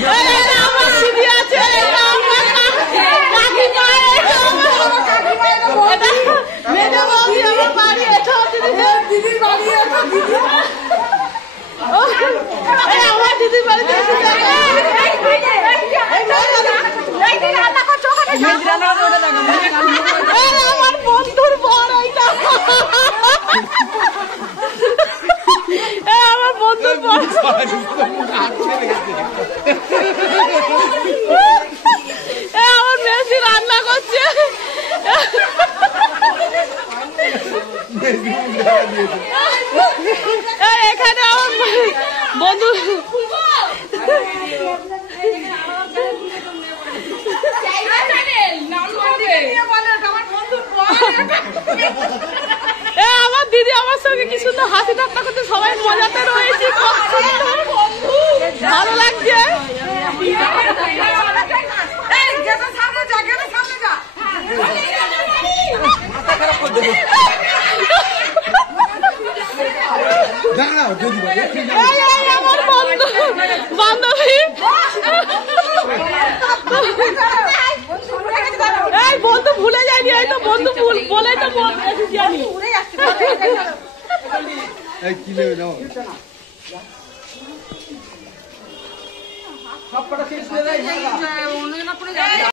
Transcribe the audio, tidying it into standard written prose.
দিদি আছে, দিদির বাড়ি আমার দিদির বাড়িতে আমার বন্ধুর বর এইটা, আমার বন্ধুর বর আমার মেসি রান্না করছে। এখানে আমার বন্ধু আমার দিদি আমার সঙ্গে কি সুন্দর হাসি ঠাট্টা করতে, সবাই মজাতে রয়েছে, ভালো লাগছে। আমার বন্ধু বান্ধবী এই বন্ধু ভুলে যায়নি, এই তো বন্ধু বলেই তো জানি।